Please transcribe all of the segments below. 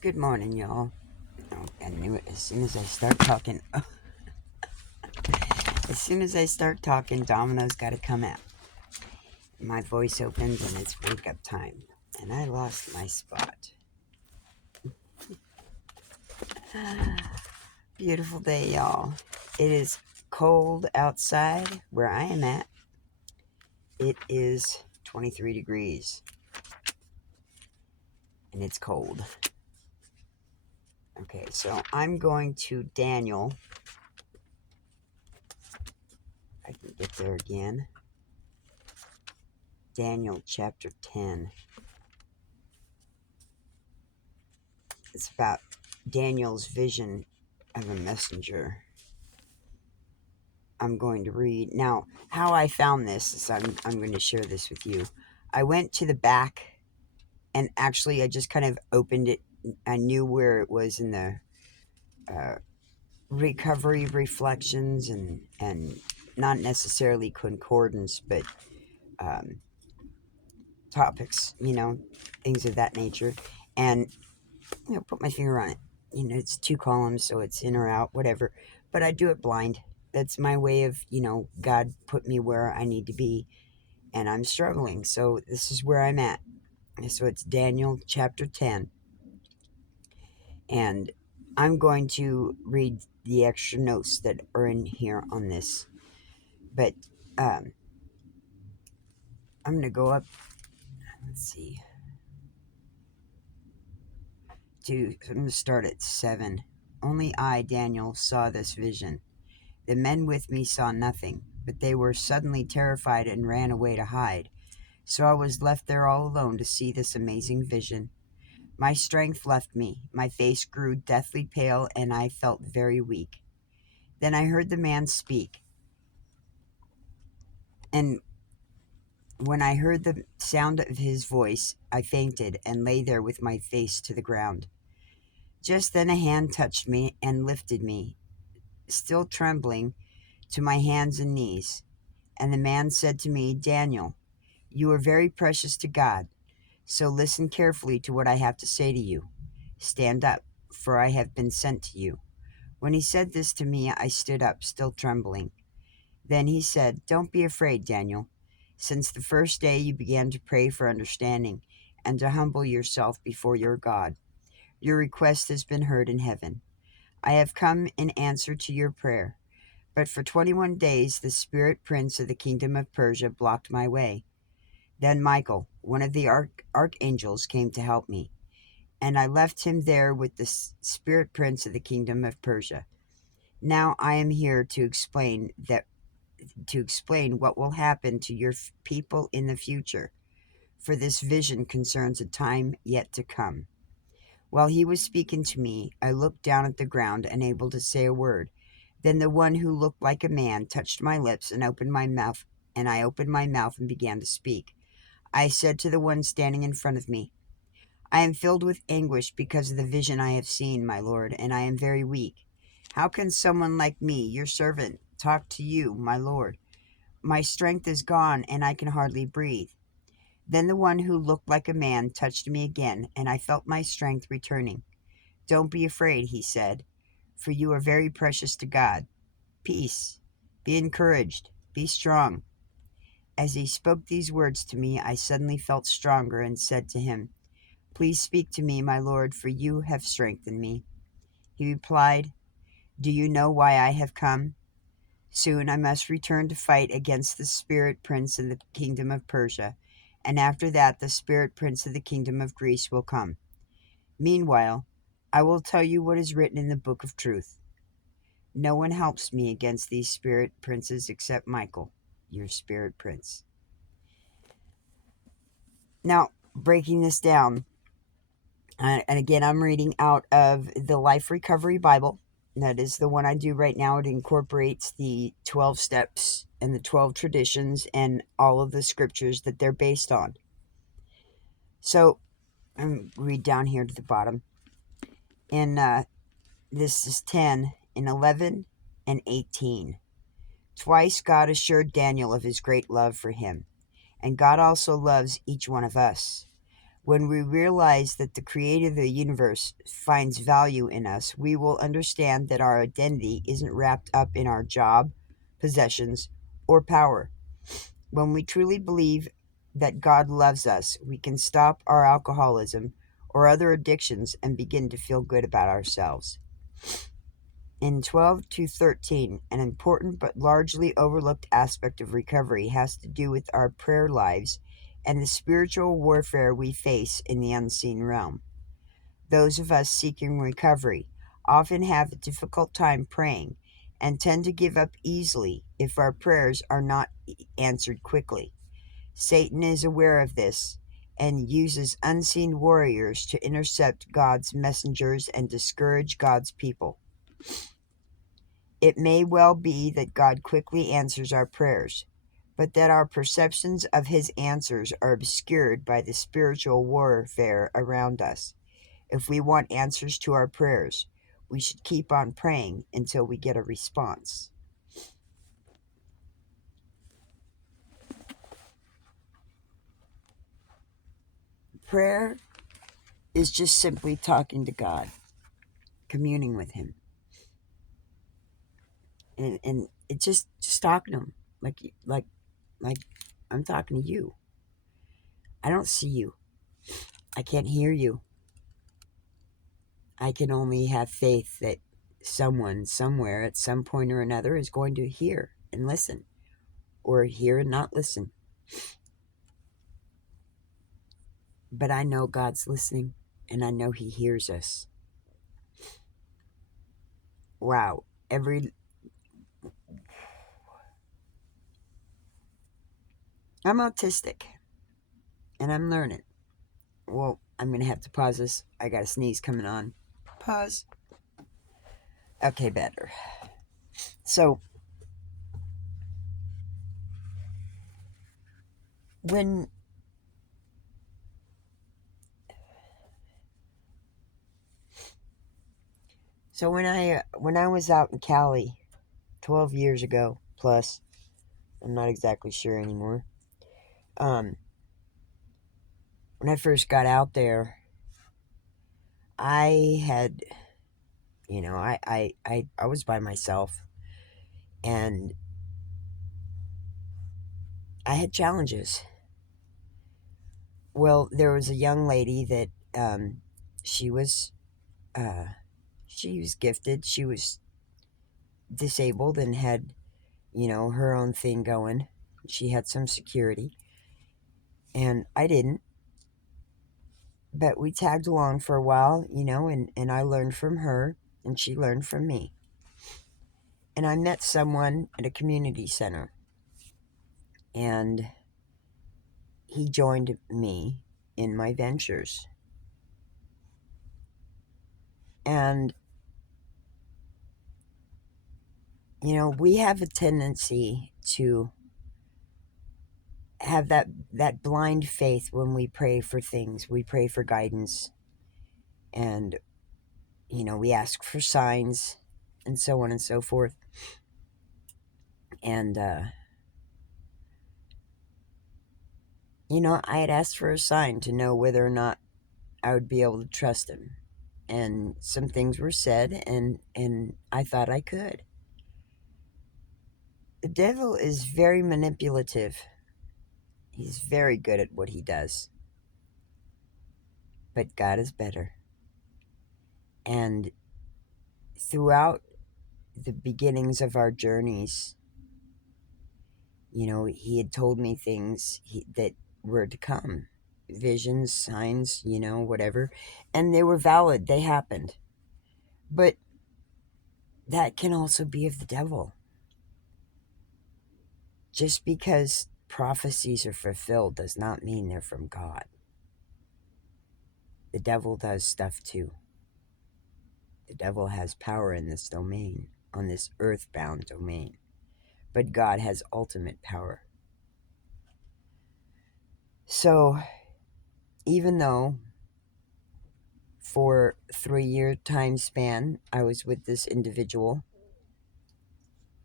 Good morning, y'all. Oh, I knew it as soon as I start talking. As soon as I start talking, Domino's got to come out. My voice opens and it's wake up time. And I lost my spot. Beautiful day, y'all. It is cold outside where I am at. It is 23 degrees. And it's cold. Okay, so I'm going to Daniel. I can get there again. Daniel chapter 10. It's about Daniel's vision of a messenger. I'm going to read. Now, how I found this is I'm going to share this with you. I went to the back and actually I just kind of opened it. I knew where it was in the uh, recovery reflections and not necessarily concordance, but um, topics, things of that nature. And, put my finger on it. It's two columns, so it's in or out, whatever. But I do it blind. That's my way of, God put me where I need to be, and I'm struggling. So this is where I'm at. So it's Daniel chapter 10. And I'm going to read the extra notes that are in here on this. But I'm going to go up, let's see, I'm going to start at 7. Only I, Daniel, saw this vision. The men with me saw nothing, but they were suddenly terrified and ran away to hide. So I was left there all alone to see this amazing vision. My strength left me, my face grew deathly pale, and I felt very weak. Then I heard the man speak, and when I heard the sound of his voice, I fainted and lay there with my face to the ground. Just then a hand touched me and lifted me, still trembling, to my hands and knees. And the man said to me, Daniel, you are very precious to God, so listen carefully to what I have to say to you. Stand up, for I have been sent to you. When he said this to me, I stood up, still trembling. Then he said, Don't be afraid, Daniel. Since the first day you began to pray for understanding and to humble yourself before your God, your request has been heard in heaven. I have come in answer to your prayer. But for 21 days the spirit prince of the kingdom of Persia blocked my way. Then Michael, one of the archangels, came to help me, and I left him there with the spirit prince of the kingdom of Persia. Now I am here to explain what will happen to your people in the future, for this vision concerns a time yet to come. While he was speaking to me, I looked down at the ground, unable to say a word. Then the one who looked like a man touched my lips and opened my mouth, and I opened my mouth and began to speak. I said to the one standing in front of me, I am filled with anguish because of the vision I have seen, my lord, and I am very weak. How can someone like me, your servant, talk to you, my lord? My strength is gone, and I can hardly breathe. Then the one who looked like a man touched me again, and I felt my strength returning. Don't be afraid, he said, for you are very precious to God. Peace. Be encouraged. Be strong. As he spoke these words to me, I suddenly felt stronger and said to him, Please speak to me, my lord, for you have strengthened me. He replied, Do you know why I have come? Soon I must return to fight against the spirit prince in the kingdom of Persia, and after that the spirit prince of the kingdom of Greece will come. Meanwhile, I will tell you what is written in the book of truth. No one helps me against these spirit princes except Michael, your spirit prince. Now, breaking this down, and again, I'm reading out of the Life Recovery Bible. That is the one I do right now. It incorporates the 12 steps and the 12 traditions and all of the scriptures that they're based on. So, read down here to the bottom. In this is 10, in 11, and 18. Twice God assured Daniel of his great love for him, and God also loves each one of us. When we realize that the creator of the universe finds value in us, we will understand that our identity isn't wrapped up in our job, possessions, or power. When we truly believe that God loves us, we can stop our alcoholism or other addictions and begin to feel good about ourselves. In 12 to 13, an important but largely overlooked aspect of recovery has to do with our prayer lives and the spiritual warfare we face in the unseen realm. Those of us seeking recovery often have a difficult time praying and tend to give up easily if our prayers are not answered quickly. Satan is aware of this and uses unseen warriors to intercept God's messengers and discourage God's people. It may well be that God quickly answers our prayers, but that our perceptions of his answers are obscured by the spiritual warfare around us. If we want answers to our prayers, we should keep on praying until we get a response. Prayer is just simply talking to God, communing with him. And it's just talking to him like I'm talking to you. I don't see you. I can't hear you. I can only have faith that someone somewhere at some point or another is going to hear and listen, or hear and not listen. But I know God's listening, and I know he hears us. Wow. I'm autistic, and I'm learning. Well, I'm going to have to pause this. I got a sneeze coming on. Pause. Okay, better. So, when I was out in Cali 12 years ago plus, I'm not exactly sure anymore. When I first got out there, I had, I was by myself, and I had challenges. Well, there was a young lady that she was gifted. She was disabled and had, her own thing going. She had some security, and I didn't. But we tagged along for a while, and I learned from her, and she learned from me. And I met someone at a community center, and he joined me in my ventures. And, we have a tendency to have that blind faith when we pray for things. We pray for guidance, and, we ask for signs, and so on and so forth. And, I had asked for a sign to know whether or not I would be able to trust him. And some things were said, and I thought I could. The devil is very manipulative. He's very good at what he does. But God is better. And throughout the beginnings of our journeys, he had told me things that were to come. Visions, signs, whatever. And they were valid. They happened. But that can also be of the devil. Just because prophecies are fulfilled does not mean they're from God. The devil does stuff too. The devil has power in this domain, on this earthbound domain. But God has ultimate power. So, even though for 3-year time span I was with this individual,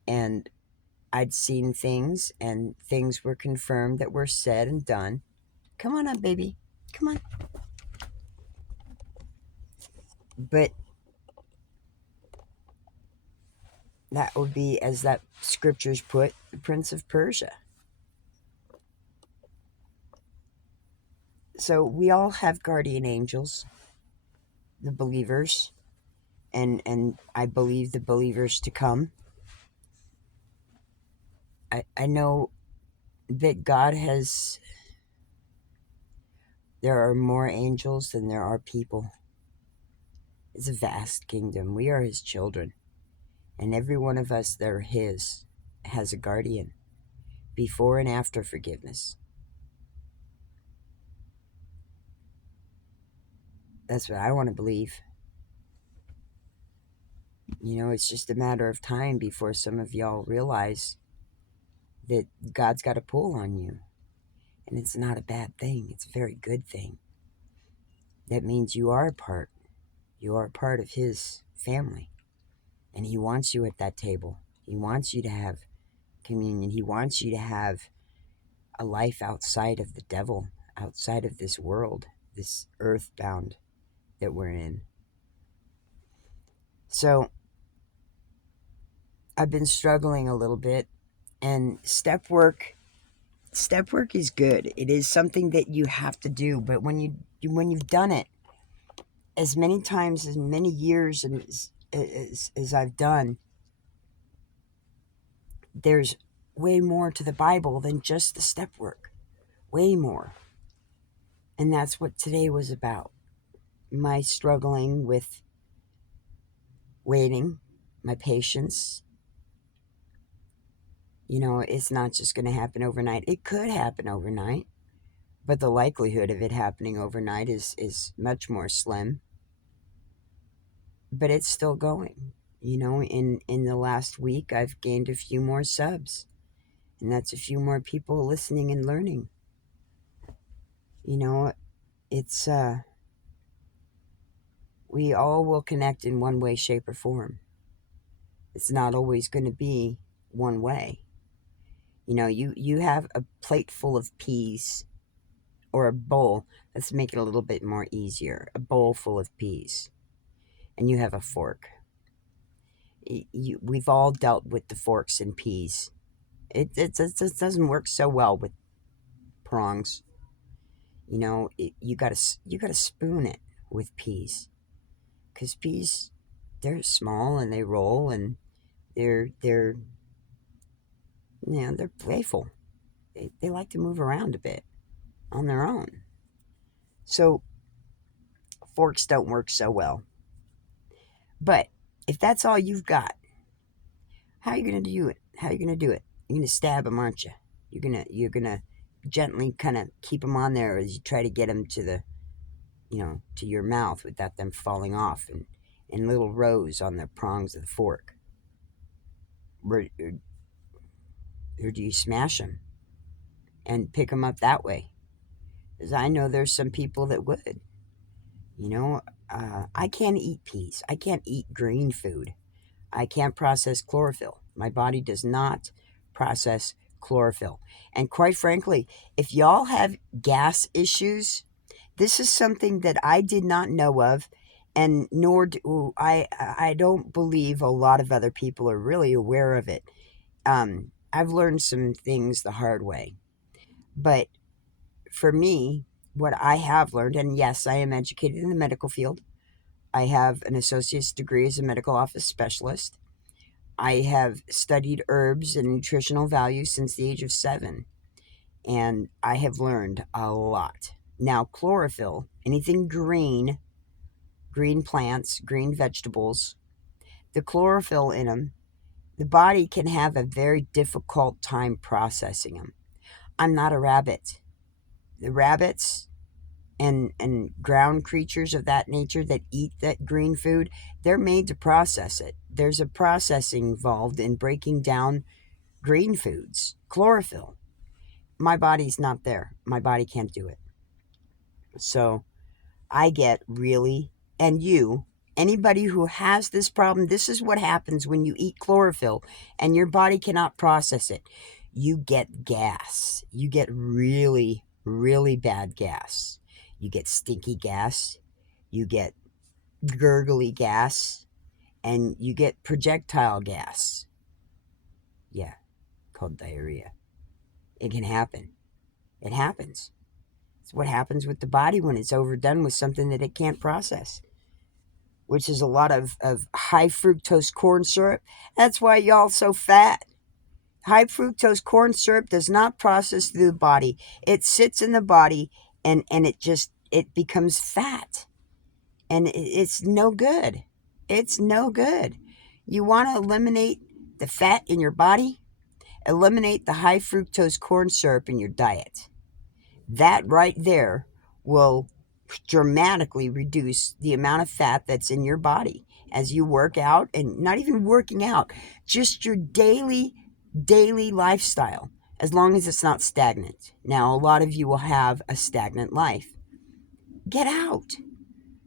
and I'd seen things, and things were confirmed that were said and done. Come on up, baby. Come on. But that would be, as that scriptures put, the Prince of Persia. So we all have guardian angels, the believers, and I believe the believers to come. I know that God has, there are more angels than there are people. It's a vast kingdom. We are his children. And every one of us that are his has a guardian before and after forgiveness. That's what I want to believe. It's just a matter of time before some of y'all realize that God's got a pull on you. And it's not a bad thing. It's a very good thing. That means you are a part. You are a part of his family. And he wants you at that table. He wants you to have communion. He wants you to have a life outside of the devil, outside of this world, this earthbound that we're in. So I've been struggling a little bit, and step work is good. It is something that you have to do, but when you've done it as many times, as many years as I've done, there's way more to the Bible than just the step work. Way more. And that's what today was about. My struggling with waiting, my patience. It's not just going to happen overnight. It could happen overnight, but the likelihood of it happening overnight is much more slim. But it's still going. In the last week, I've gained a few more subs, and that's a few more people listening and learning. It's we all will connect in one way, shape, or form. It's not always going to be one way. You have a plate full of peas, or a bowl. Let's make it a little bit more easier. A bowl full of peas, and you have a fork. We've all dealt with the forks and peas. It doesn't work so well with prongs. You gotta spoon it with peas, because peas, they're small and they roll, and they're they're playful. They like to move around a bit on their own. So forks don't work so well. But if that's all you've got, how are you gonna do it? How are you gonna do it? You're gonna stab them, aren't you? You're gonna gently kind of keep them on there as you try to get them to to your mouth without them falling off in little rows on the prongs of the fork. Or do you smash them and pick them up that way? Because I know there's some people that would. I can't eat peas. I can't eat green food. I can't process chlorophyll. My body does not process chlorophyll. And quite frankly, if y'all have gas issues, this is something that I did not know of, and nor do I don't believe a lot of other people are really aware of it. I've learned some things the hard way. But for me, what I have learned, and yes, I am educated in the medical field. I have an associate's degree as a medical office specialist. I have studied herbs and nutritional value since the age of 7, and I have learned a lot. Now, chlorophyll, anything green, green plants, green vegetables, the chlorophyll in them, the body can have a very difficult time processing them. I'm not a rabbit. The rabbits and ground creatures of that nature that eat that green food, they're made to process it. There's a processing involved in breaking down green foods, chlorophyll. My body's not there. My body can't do it. So I get really, and anybody who has this problem, this is what happens when you eat chlorophyll and your body cannot process it. You get gas. You get really, really bad gas. You get stinky gas. You get gurgly gas and you get projectile gas. Yeah, called diarrhea. It can happen. It happens. It's what happens with the body when it's overdone with something that it can't process, which is a lot of high fructose corn syrup. That's why y'all so fat. High fructose corn syrup does not process through the body. It sits in the body and it becomes fat. And it's no good. It's no good. You want to eliminate the fat in your body? Eliminate the high fructose corn syrup in your diet. That right there will dramatically reduce the amount of fat that's in your body as you work out, and not even working out, just your daily lifestyle, as long as it's not stagnant. Now, a lot of you will have a stagnant life. Get out.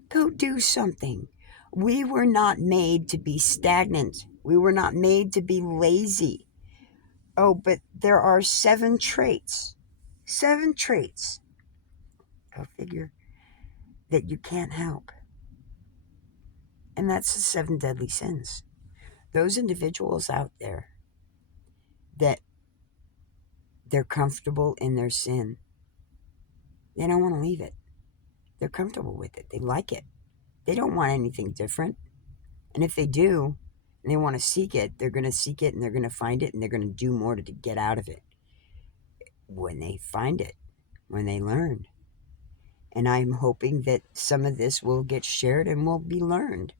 Go do something. We were not made to be stagnant. We were not made to be lazy. Oh, but there are 7 traits. 7 traits. Go figure. That you can't help. And that's the 7 deadly sins. Those individuals out there that they're comfortable in their sin, they don't want to leave it. They're comfortable with it. They like it. They don't want anything different. And if they do, and they want to seek it, they're going to seek it and they're going to find it and they're going to do more to get out of it. When they find it, when they learn. And I'm hoping that some of this will get shared and will be learned.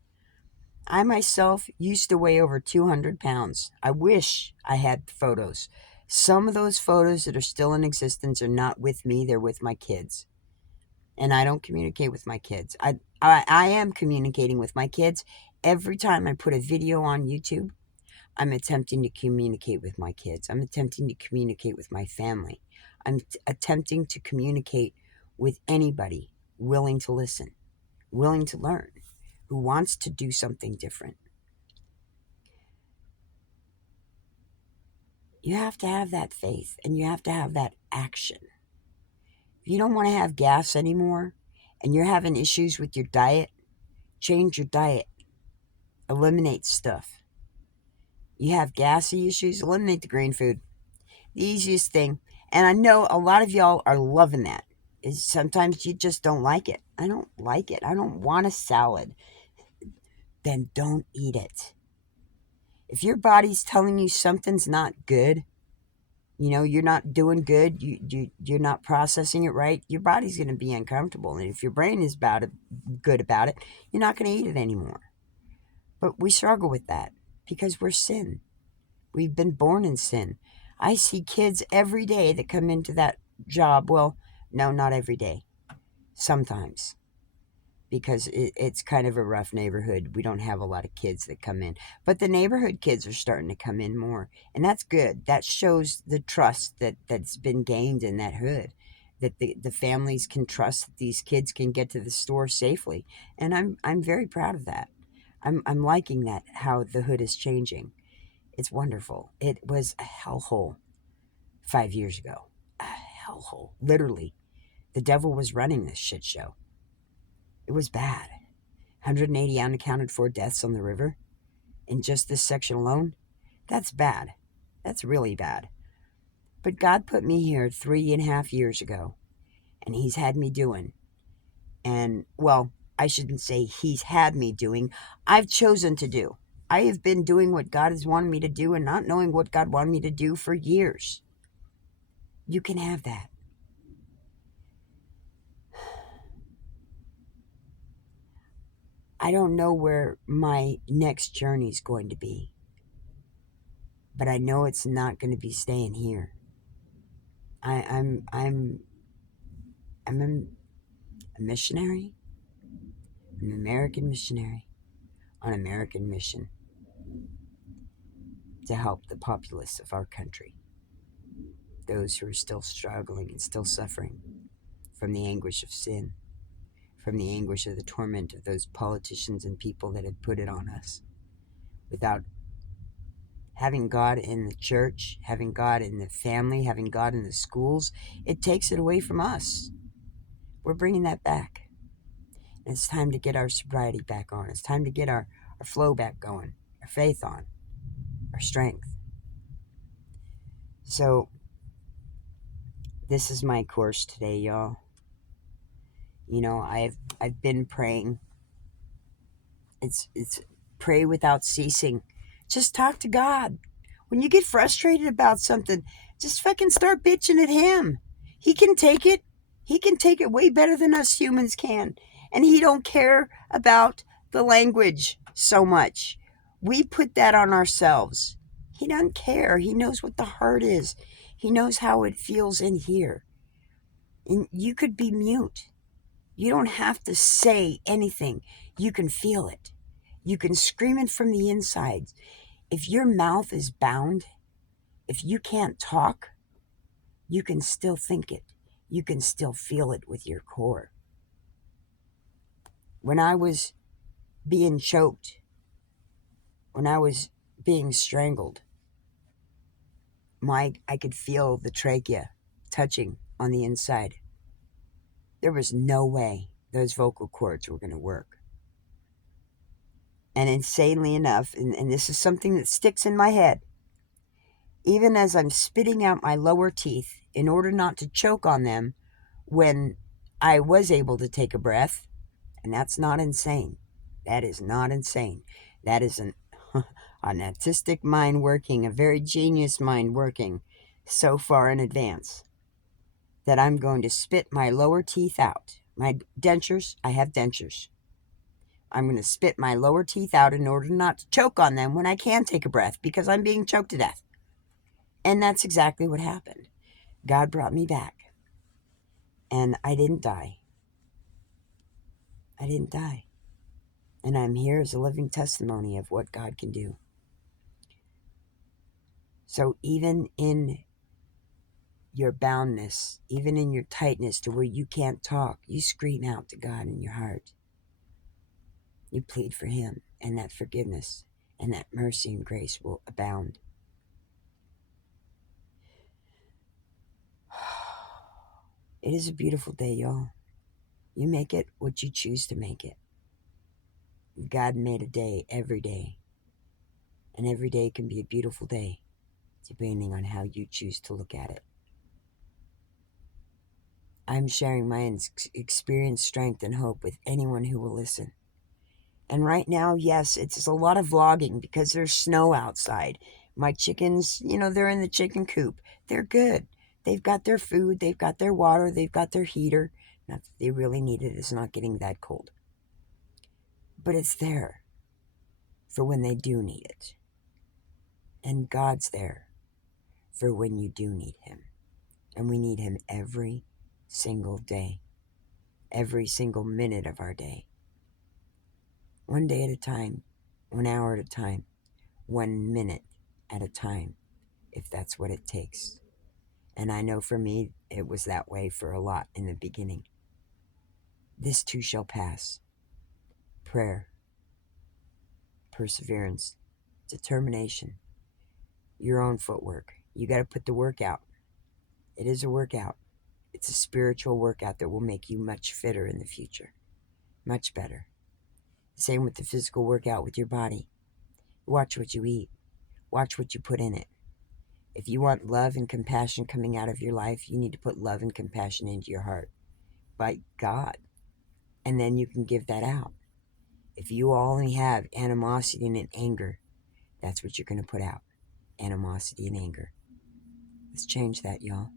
I myself used to weigh over 200 pounds. I wish I had photos. Some of those photos that are still in existence are not with me. They're with my kids. And I don't communicate with my kids. I am communicating with my kids. Every time I put a video on YouTube, I'm attempting to communicate with my kids. I'm attempting to communicate with my family. I'm attempting to communicate with anybody willing to listen, willing to learn, who wants to do something different. You have to have that faith and you have to have that action. If you don't want to have gas anymore and you're having issues with your diet, change your diet. Eliminate stuff. You have gassy issues, eliminate the grain food. The easiest thing. And I know a lot of y'all are loving that. Is sometimes you just don't like it. I don't like it. I don't want a salad. Then don't eat it. If your body's telling you something's not good, you're not doing good, you're not processing it right, your body's going to be uncomfortable. And if your brain is good about it, you're not going to eat it anymore. But we struggle with that because we're sin. We've been born in sin. I see kids every day that come into that job. Well, no, not every day. Sometimes. Because it's kind of a rough neighborhood. We don't have a lot of kids that come in. But the neighborhood kids are starting to come in more. And that's good. That shows the trust that's been gained in that hood. That the families can trust that these kids can get to the store safely. And I'm very proud of that. I'm liking that, how the hood is changing. It's wonderful. It was a hellhole 5 years ago. A hellhole. Literally. The devil was running this shit show. It was bad. 180 unaccounted for deaths on the river in just this section alone. That's bad. That's really bad. But God put me here 3.5 years ago, and He's had me doing. And, well, I shouldn't say He's had me doing. I've chosen to do. I have been doing what God has wanted me to do and not knowing what God wanted me to do for years. You can have that. I don't know where my next journey is going to be, but I know it's not going to be staying here. I'm a missionary, an American missionary on American mission to help the populace of our country, those who are still struggling and still suffering from the anguish of sin, from the anguish of the torment of those politicians and people that have put it on us. Without having God in the church, having God in the family, having God in the schools, it takes it away from us. We're bringing that back. And it's time to get our sobriety back on. It's time to get our flow back going, our faith on, our strength. So this is my course today, y'all. You know, I've been praying. It's pray without ceasing. Just talk to God. When you get frustrated about something, just fucking start bitching at him. He can take it. He can take it way better than us humans can. And he don't care about the language so much. We put that on ourselves. He doesn't care. He knows what the heart is. He knows how it feels in here. And you could be mute. You don't have to say anything. You can feel it. You can scream it from the inside. If your mouth is bound, if you can't talk, you can still think it. You can still feel it with your core. When I was being choked, when I was being strangled, I could feel the trachea touching on the inside. There was no way those vocal cords were going to work. And insanely enough, and this is something that sticks in my head, even as I'm spitting out my lower teeth in order not to choke on them when I was able to take a breath, and that's not insane. That is not insane. That is an autistic mind working, a very genius mind working so far in advance that I'm going to spit my lower teeth out. My dentures, I have dentures. I'm going to spit my lower teeth out in order not to choke on them when I can take a breath because I'm being choked to death. And that's exactly what happened. God brought me back. And I didn't die. I didn't die. And I'm here as a living testimony of what God can do. So even in your boundness, even in your tightness to where you can't talk, you scream out to God in your heart. You plead for him, and that forgiveness and that mercy and grace will abound. It is a beautiful day, y'all. You make it what you choose to make it. God made a day every day. And every day can be a beautiful day, depending on how you choose to look at it. I'm sharing my experience, strength, and hope with anyone who will listen. And right now, yes, it's a lot of vlogging because there's snow outside. My chickens, they're in the chicken coop. They're good. They've got their food. They've got their water. They've got their heater. Not that they really need it. It's not getting that cold. But it's there for when they do need it. And God's there for when you do need him. And we need him every single day. Every single minute of our day. One day at a time. 1 hour at a time. 1 minute at a time. If that's what it takes. And I know for me, it was that way for a lot in the beginning. This too shall pass. Prayer. Perseverance. Determination. Your own footwork. You got to put the work out. It is a workout. It's a spiritual workout that will make you much fitter in the future. Much better. Same with the physical workout with your body. Watch what you eat. Watch what you put in it. If you want love and compassion coming out of your life, you need to put love and compassion into your heart. By God. And then you can give that out. If you only have animosity and anger, that's what you're going to put out. Animosity and anger. Let's change that, y'all.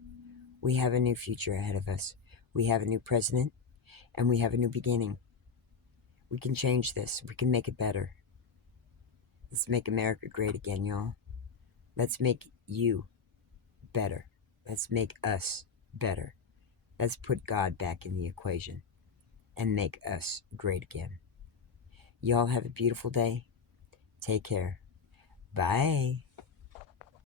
We have a new future ahead of us. We have a new president, and we have a new beginning. We can change this. We can make it better. Let's make America great again, y'all. Let's make you better. Let's make us better. Let's put God back in the equation and make us great again. Y'all have a beautiful day. Take care. Bye.